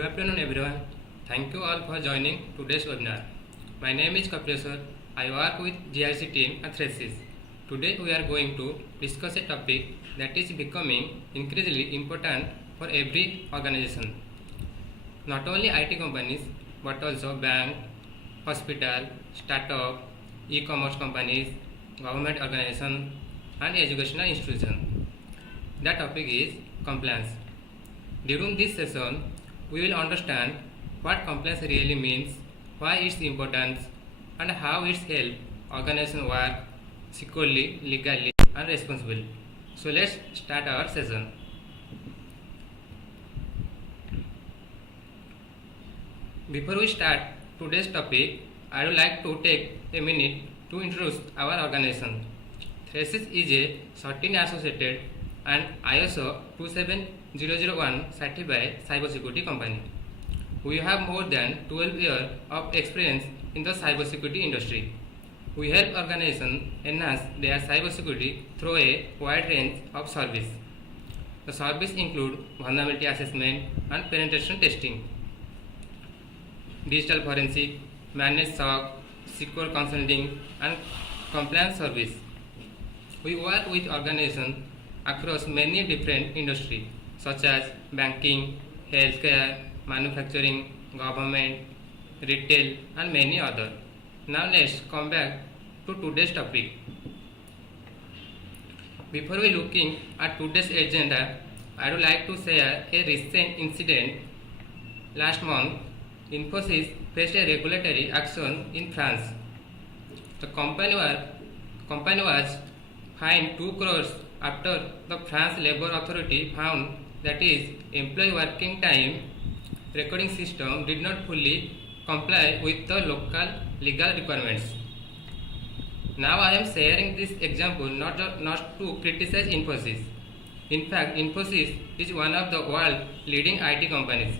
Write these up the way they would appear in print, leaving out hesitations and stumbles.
Good afternoon everyone. Thank you all for joining today's webinar. My name is Kapileswar. I work with GRC team at Thresis. Today we are going to discuss a topic that is becoming increasingly important for every organization. Not only IT companies but also bank, hospital, startup, e-commerce companies, government organization and educational institutions. The topic is compliance. During this session, we will understand what compliance really means, why its importance, and how it helps organizations work securely, legally, and responsibly. So let's start our session. Before we start today's topic, I would like to take a minute to introduce our organization. Thresis is a certified associated and ISO 27001 certified cybersecurity company. We have more than 12 years of experience in the cybersecurity industry. We help organizations enhance their cybersecurity through a wide range of service. The service include vulnerability assessment and penetration testing, digital forensic, managed SOC, secure consulting, and compliance service. We work with organizations across many different industries such as banking, healthcare, manufacturing, government, retail, and many others. Now let's come back to today's topic. Before we looking at today's agenda, I would like to share a recent incident. Last month, Infosys faced a regulatory action in France. The company was fined 2 crores after the France Labour Authority found that its employee working time recording system did not fully comply with the local legal requirements. Now I am sharing this example not to criticize Infosys. In fact, Infosys is one of the world's leading IT companies.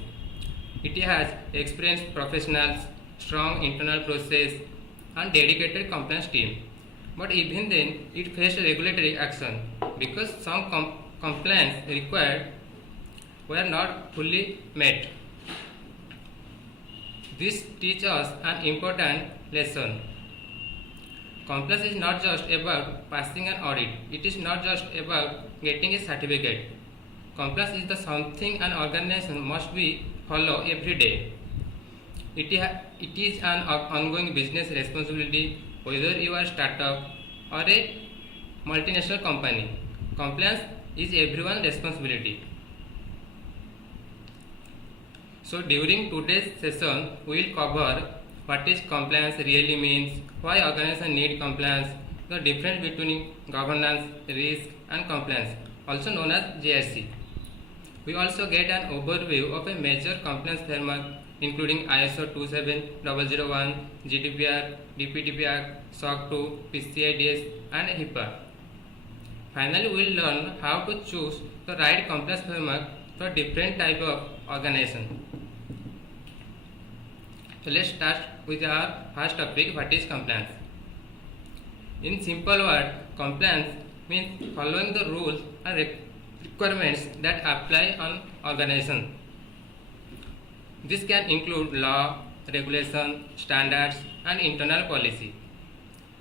It has experienced professionals, strong internal process, and dedicated compliance team. But even then, it faced regulatory action because some compliance required were not fully met. This teaches us an important lesson. Compliance is not just about passing an audit. It is not just about getting a certificate. Compliance is the something an organization must be follow every day. It is an ongoing business responsibility whether you are a startup or a multinational company. Compliance is everyone's responsibility. So during today's session, we will cover what is compliance really means, why organizations need compliance, the difference between governance, risk, and compliance, also known as GRC. We also get an overview of a major compliance framework including ISO 27001, GDPR, DPDP, SOC 2, PCI DSS, and HIPAA. Finally, we will learn how to choose the right compliance framework for different type of organization. So let's start with our first topic, what is compliance. In simple words, compliance means following the rules and requirements that apply on organization. This can include law, regulation, standards, and internal policy.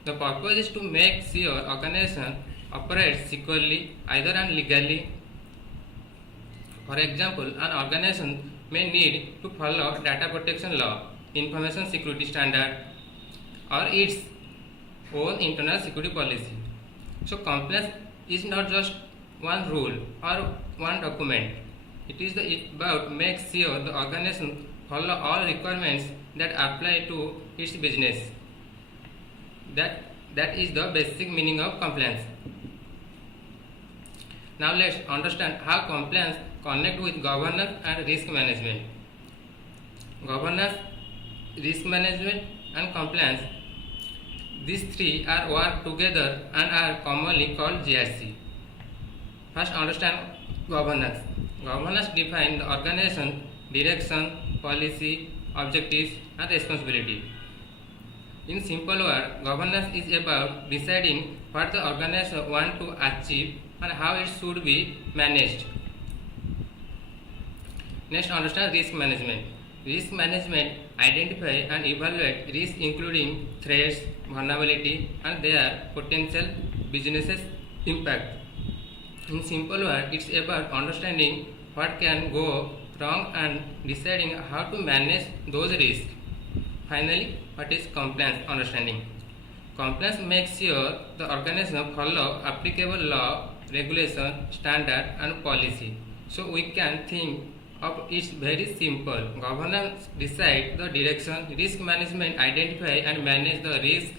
The purpose is to make sure organization operates securely, either and legally. For example, an organization may need to follow data protection law, information security standard, or its own internal security policy. So compliance is not just one rule or one document. It is about make sure the organization follow all requirements that apply to its business. That is the basic meaning of compliance. Now let's understand how compliance connect with governance and risk management. Governance, risk management, and compliance. These three are work together and are commonly called GRC. First, understand governance. Governance defines the organization direction, policy, objectives, and responsibility. In simple words, governance is about deciding what the organization wants to achieve and how it should be managed. Next, understand risk management. Risk management identify and evaluate risks including threats, vulnerability, and their potential business impact. In simple words, it's about understanding what can go wrong and deciding how to manage those risks. Finally, what is compliance understanding? Compliance makes sure the organization follow applicable law, regulation, standard, and policy. So we can think of it very simple. Governance decide the direction, risk management identify and manage the risk,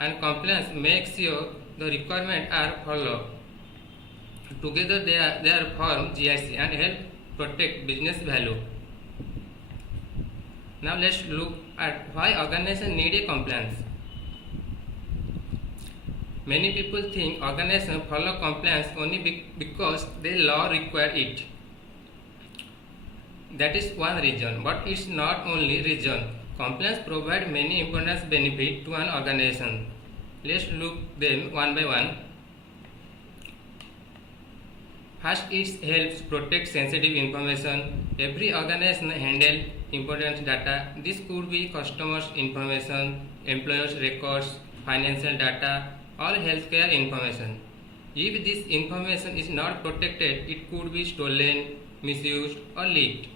and compliance makes sure the requirements are followed. Together they are form GIC and help protect business value. Now let's look at why organizations need a compliance. Many people think organizations follow compliance only because the law require it. That is one reason, but it's not only reason. Compliance provides many important benefits to an organization. Let's look them one by one. First, it helps protect sensitive information. Every organization handles important data. This could be customers' information, employers' records, financial data, or healthcare information. If this information is not protected, it could be stolen, misused, or leaked.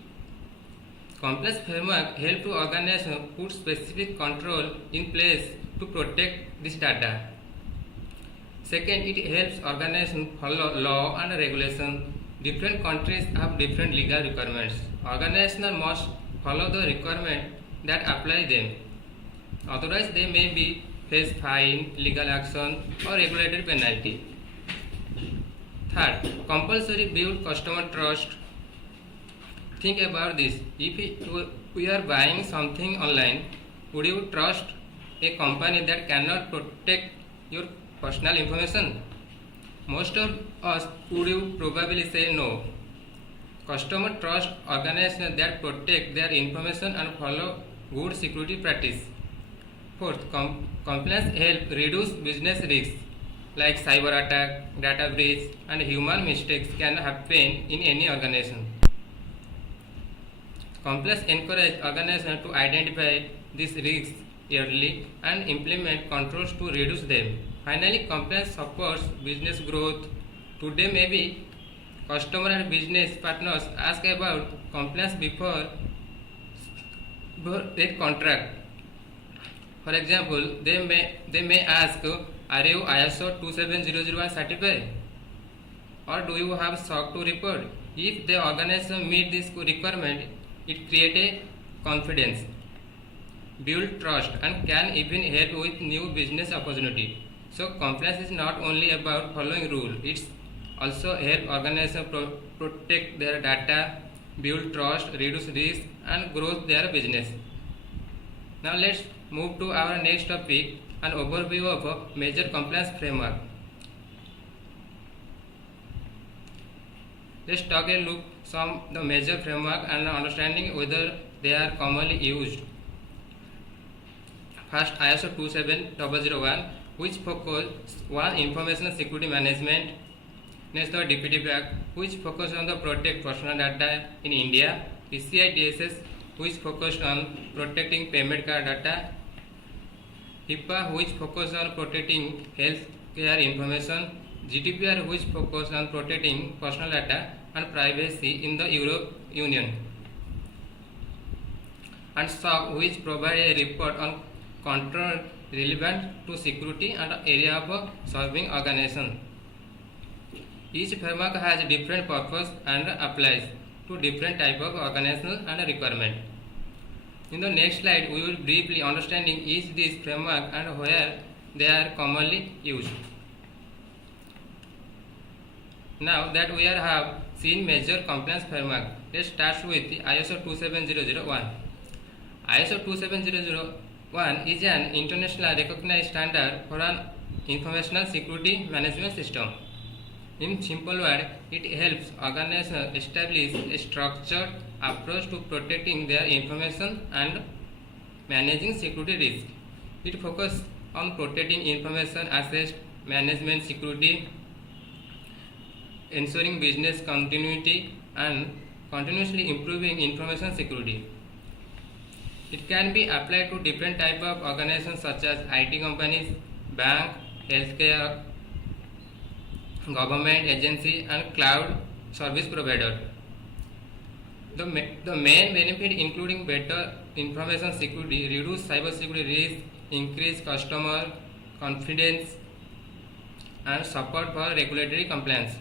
Compliance framework help to organizations put specific control in place to protect this data. Second, it helps organizations follow law and regulation. Different countries have different legal requirements. Organizations must follow the requirement that apply them. Otherwise, they may be face fine, legal action, or regulatory penalty. Third, compulsory build customer trust. Think about this. If we are buying something online, would you trust a company that cannot protect your personal information? Most of us would probably say no. Customer trust organizations that protect their information and follow good security practice. Fourth, compliance helps reduce business risks like cyber attack, data breach, and human mistakes can happen in any organization. Compliance encourages organizations to identify these risks early and implement controls to reduce them. Finally, compliance supports business growth. Today, maybe customer and business partners ask about compliance before a contract. For example, they may ask, are you ISO 27001 certified? Or do you have SOC 2 report? If the organization meet this requirement, it creates a confidence, build trust, and can even help with new business opportunity. So compliance is not only about following rules; it's also help organizations protect their data, build trust, reduce risk, and grow their business. Now let's move to our next topic, an overview of a major compliance framework. Let's take a look some the major framework and understanding whether they are commonly used. First, ISO 27001, which focus on information security management. Next, the DPDP Act, which focus on the protect personal data in India. PCI DSS, which focused on protecting payment card data. HIPAA, which focus on protecting healthcare information. GDPR, which focus on protecting personal data and privacy in the Europe Union. And SOC, which provide a report on control relevant to security and area of serving organization. Each framework has different purpose and applies to different type of organization and requirement. In the next slide, we will briefly understanding each these framework and where they are commonly used. Now that we have seen major compliance framework, let's start with the ISO 27001. ISO 27001 is an international recognized standard for an information security management system. In simple words, it helps organizations establish a structured approach to protecting their information and managing security risk. It focuses on protecting information assets, management security, ensuring business continuity, and continuously improving information security. It can be applied to different type of organizations such as IT companies, bank, healthcare, government agency, and cloud service provider. The main benefit including better information security, reduce cyber security risk, increase customer confidence, and support for regulatory compliance.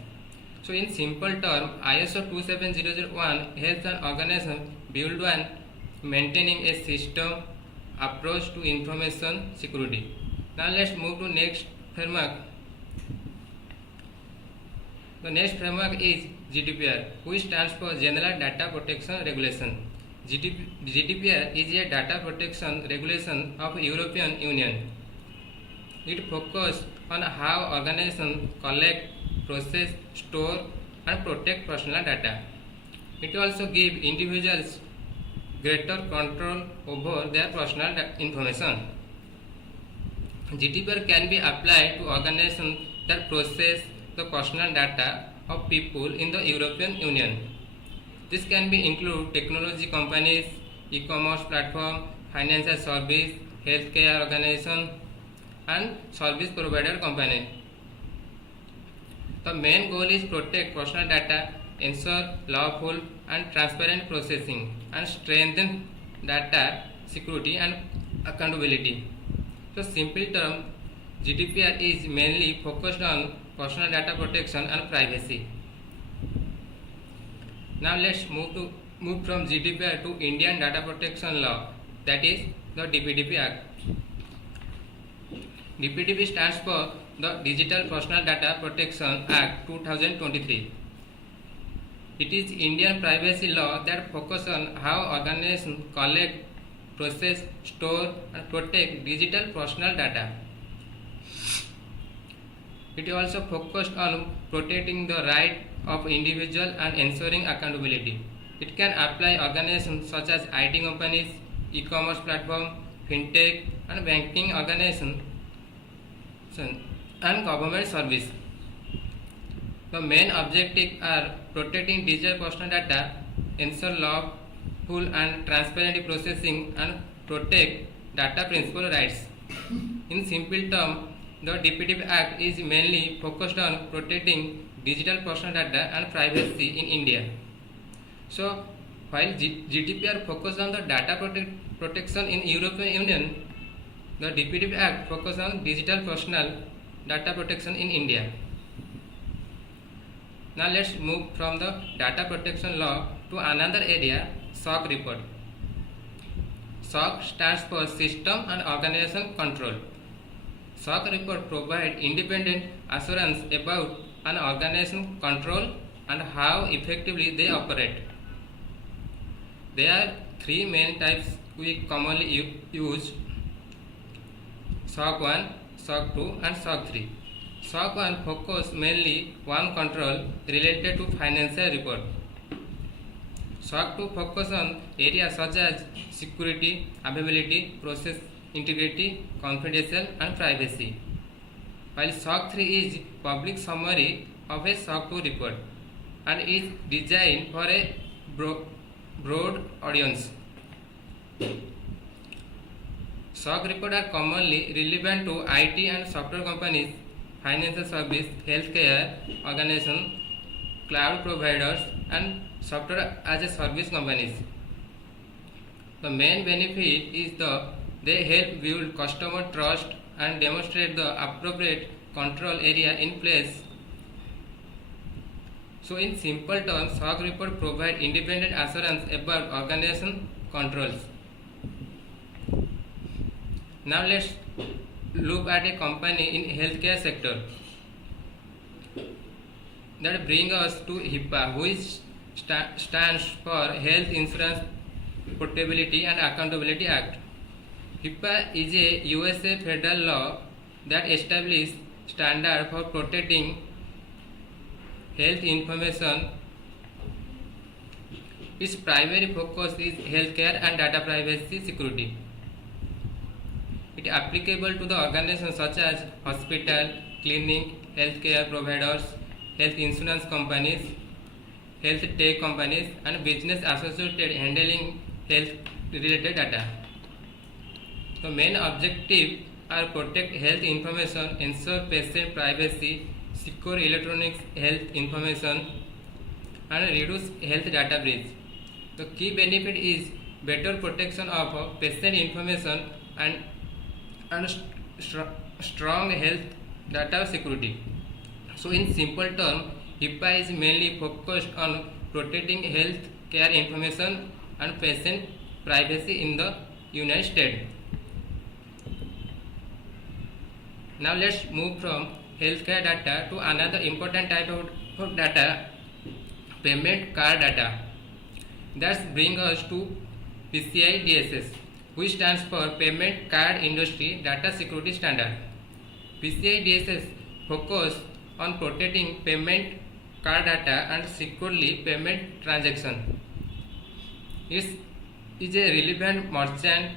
So in simple term, ISO 27001 helps an organization build and maintaining a system approach to information security. Now let's move to next framework. The next framework is GDPR, which stands for General Data Protection Regulation. GDPR is a data protection regulation of European Union. It focuses on how organizations collect, process, store, and protect personal data. It also gives individuals greater control over their personal information. GDPR can be applied to organizations that process the personal data of people in the European Union. This can be include technology companies, e-commerce platform, financial service, healthcare organization, and service provider company. The main goal is protect personal data, ensure lawful and transparent processing, and strengthen data security and accountability. So simple term, GDPR is mainly focused on personal data protection and privacy. Now let's move from GDPR to Indian Data Protection Law, that is the DPDP Act. DPDP stands for the Digital Personal Data Protection Act 2023. It is Indian privacy law that focuses on how organizations collect, process, store, and protect digital personal data. It also focused on protecting the right of individual and ensuring accountability. It can apply organizations such as IT companies, e-commerce platform, fintech, and banking organizations and government service. The main objectives are protecting digital personal data, ensure lawful and transparent processing, and protect data principal rights. In simple terms, the DPDP Act is mainly focused on protecting digital personal data and privacy in India. So, while GDPR focuses on the data protection in European Union, the DPDP Act focuses on digital personal data protection in India. Now let's move from the data protection law to another area, SOC report. SOC stands for System and Organization Control. SOC report provides independent assurance about an organization control and how effectively they operate. There are three main types we commonly use: SOC 1, SOC 2, and SOC 3. SOC 1 focuses mainly on control related to financial report. SOC 2 focuses on areas such as security, availability, process integrity, confidential, and privacy. While SOC 3 is public summary of a SOC 2 report and is designed for a broad audience. SOC reports are commonly relevant to IT and software companies, financial service, healthcare organizations, cloud providers, and software as a service companies. The main benefit is they help build customer trust and demonstrate the appropriate control area in place. So in simple terms, SOC report provide independent assurance about organization controls. Now let's look at a company in healthcare sector. That brings us to HIPAA, which stands for Health Insurance Portability and Accountability Act. HIPAA is a USA federal law that establishes standards for protecting health information. Its primary focus is healthcare and data privacy security. It is applicable to the organizations such as hospital, clinic, healthcare providers, health insurance companies, health tech companies, and business associated handling health related data. The main objective are protect health information, ensure patient privacy, secure electronic health information, and reduce health data breach. The key benefit is better protection of patient information and strong health data security. So in simple terms, HIPAA is mainly focused on protecting health care information and patient privacy in the United States. Now let's move from healthcare data to another important type of data, payment card data. That brings us to PCI DSS, which stands for Payment Card Industry Data Security Standard. PCI DSS focus on protecting payment card data and securely payment transaction. It is a relevant merchant,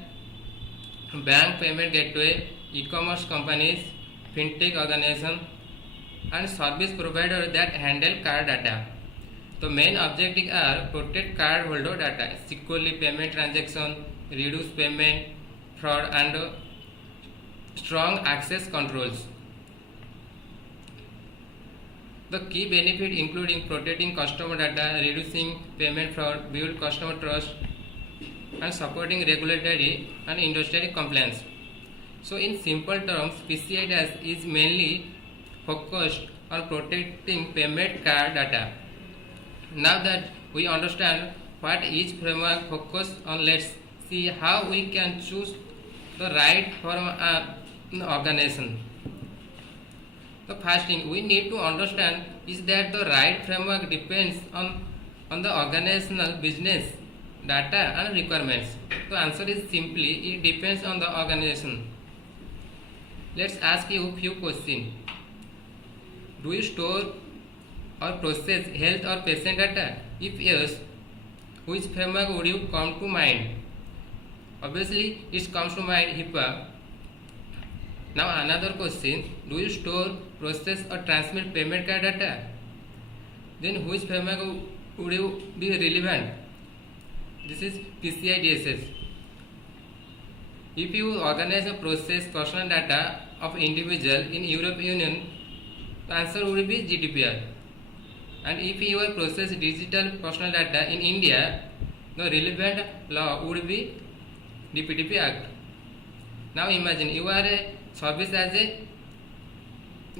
bank payment gateway, e-commerce companies, fintech organizations, and service providers that handle card data. The main objectives are protect cardholder data, securely payment transaction, reduce payment fraud, and strong access controls. The key benefits including protecting customer data, reducing payment fraud, build customer trust, and supporting regulatory and industry compliance. So in simple terms, PCI DSS is mainly focused on protecting payment card data. Now that we understand what each framework focuses on, let's see how we can choose the right organization. The first thing we need to understand is that the right framework depends on the organizational business, data, and requirements. The answer is simply it depends on the organization. Let's ask you a few questions. Do you store or process health or patient data? If yes, which framework would you come to mind? Obviously, it comes to mind HIPAA. Now another question, do you store, process or transmit payment card data? Then which framework would you be relevant? This is PCI DSS. If you organize or process personal data of individual in European Union, the answer would be GDPR. And if you process digital personal data in India, the relevant law would be DPDP Act. Now imagine you are a service as a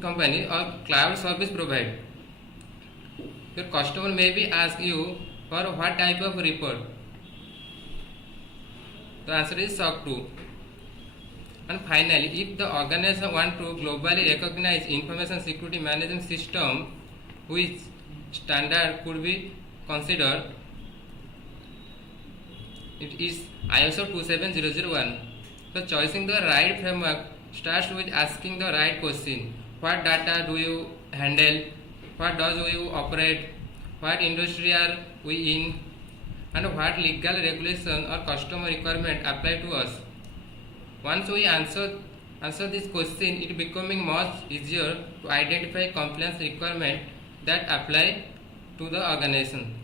company or cloud service provider. Your customer may be ask you for what type of report. The answer is SOC 2. And finally, if the organization want to globally recognize information security management system, which standard could be considered, it is ISO 27001. So choosing the right framework starts with asking the right question. What data do you handle? What does you operate? What industry are we in? And what legal regulation or customer requirement apply to us? Once we answer this question, it becoming much easier to identify compliance requirement that apply to the organization.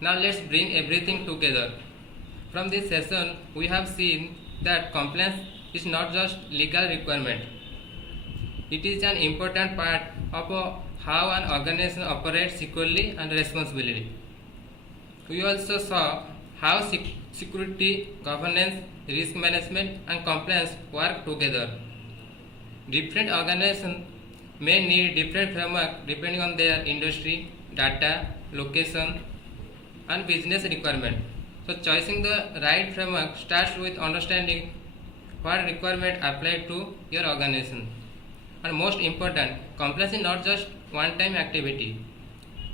Now let's bring everything together. From this session, we have seen that compliance is not just legal requirement. It is an important part of how an organization operates securely and responsibly. We also saw how security, governance, risk management, and compliance work together. Different organizations may need different framework depending on their industry, data, location, and business requirement. So choosing the right framework starts with understanding what requirement apply to your organization. And most important, compliance is not just one-time activity.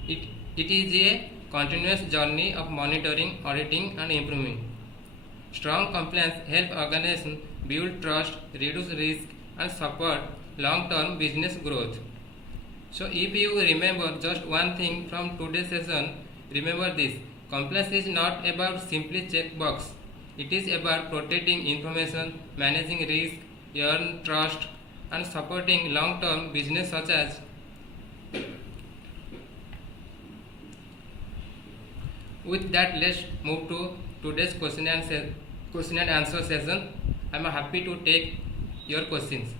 It is a continuous journey of monitoring, auditing, and improving. Strong compliance helps organizations build trust, reduce risk, and support long-term business growth. So if you remember just one thing from today's session, remember this. Compliance is not about simply checkbox. It is about protecting information, managing risk, earn trust, and supporting long-term business such as With that, let's move to today's question and answer session. I'm happy to take your questions.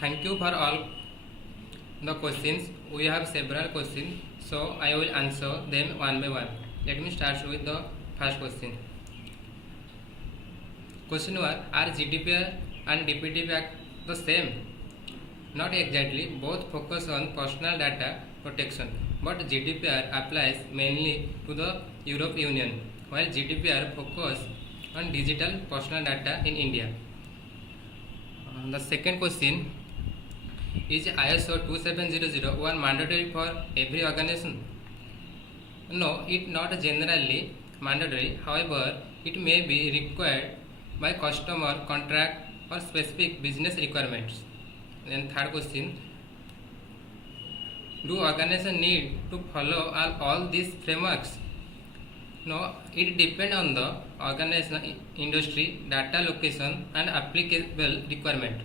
Thank you for all the questions. We have several questions, so I will answer them one by one. Let me start with the first question. Question 1. Are GDPR and DPDP Act the same? Not exactly. Both focus on personal data protection, but GDPR applies mainly to the European Union, while GDPR focuses on digital personal data in India. The second question. Is ISO 27001 mandatory for every organization? No, it not generally mandatory. However, it may be required by customer, contract or specific business requirements. Then third question. Do organizations need to follow all these frameworks? No, it depends on the organization, industry, data location and applicable requirement.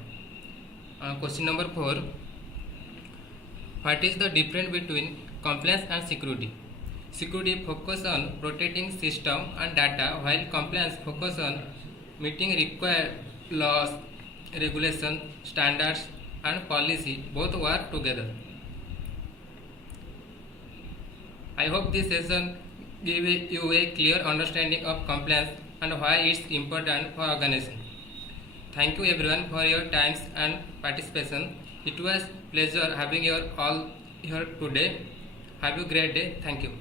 Question number 4. What is the difference between compliance and security? Security focuses on protecting system and data, while compliance focuses on meeting required laws, regulation, standards and policy. Both work together. I hope this session gave you a clear understanding of compliance and why it's important for organization. Thank you everyone for your time and participation. It was pleasure having you all here today. Have a great day. Thank you.